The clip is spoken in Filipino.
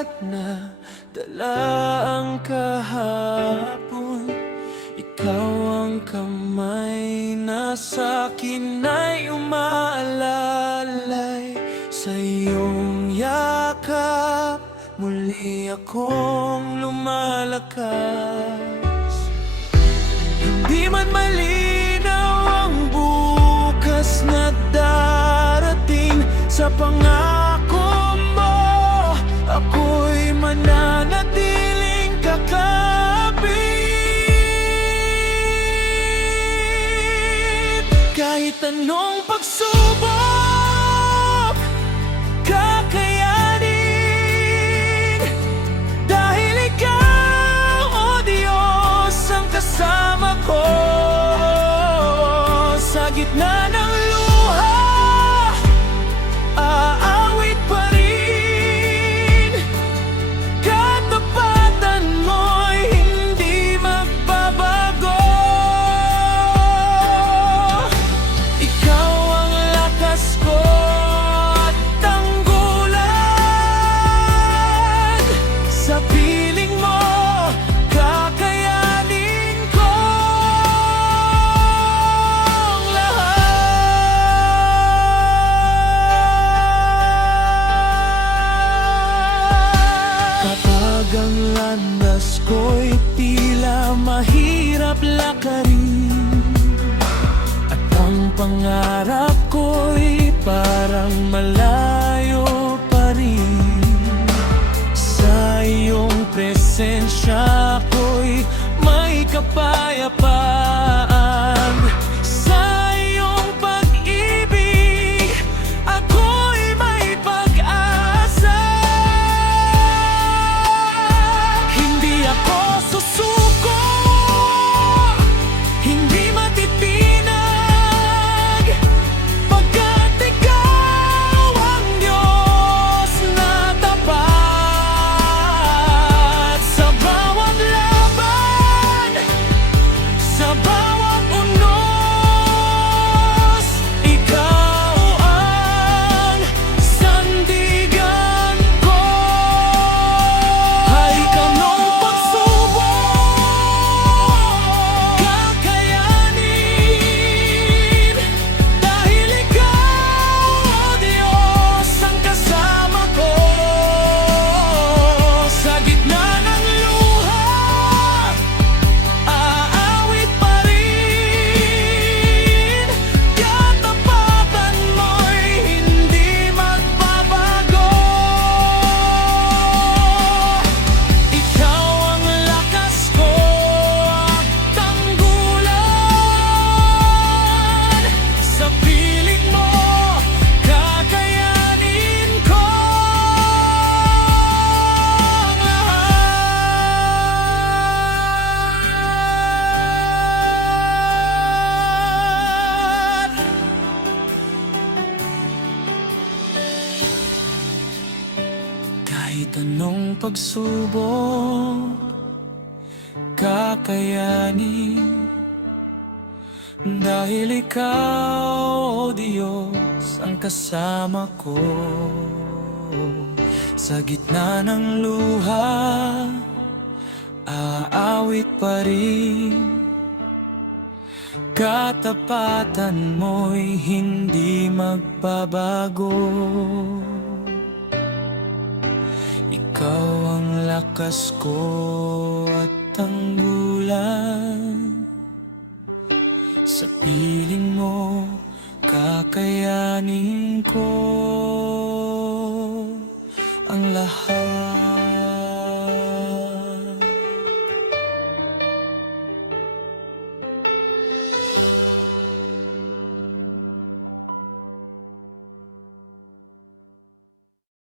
lahat na dala ang kahapon. Ikaw ang kamay na sa'kin ay umaalalay. Sa iyong yakap, muli akong lumalakas. Hindi man malinaw ang bukas na darating, sa pangako mo ako'y mananatiling kakapit. Kahit anong pagsubok, kakayanin. Dahil ikaw, oh Diyos, ang kasama ko. Sa gitna ng luha, aawit pa rin. Katapatan mo'y hindi magbabago. Ikaw ang lakas ko at tanggulan. Sa piling mo, kakayanin ko ang lahat. Kapag ang landas ko'y tila mahirap lakarin, at ang pangarap ko'y parang malayo pa rin, sa iyong presensya ko'y may kapayapaan. Sa iyong pag-ibig, ako'y may pag-asa. Hindi ako susuko, hindi matitinag, pagkat ikaw ang Diyos na tapat. Sa bawat laban, sa bawat unos, ikaw ang sandigan ko. Kahit anong pagsubok, kakayanin. Dahil ikaw, oh Diyos, ang kasama ko. Sa gitna ng luha, aawit pa rin. Katapatan mo'y hindi magbabago. Ikaw ang lakas ko at tanggulan. Sa piling mo, kakayanin ko ang lahat. Kahit anong pagsubok, kakayanin. Dahil ikaw, oh Diyos, ang kasama ko. Sa gitna ng luha, aawit pa rin. Katapatan mo'y hindi magbabago. Ikaw ang lakas ko at tanggulan. Sa piling mo, kakayanin ko ang lahat.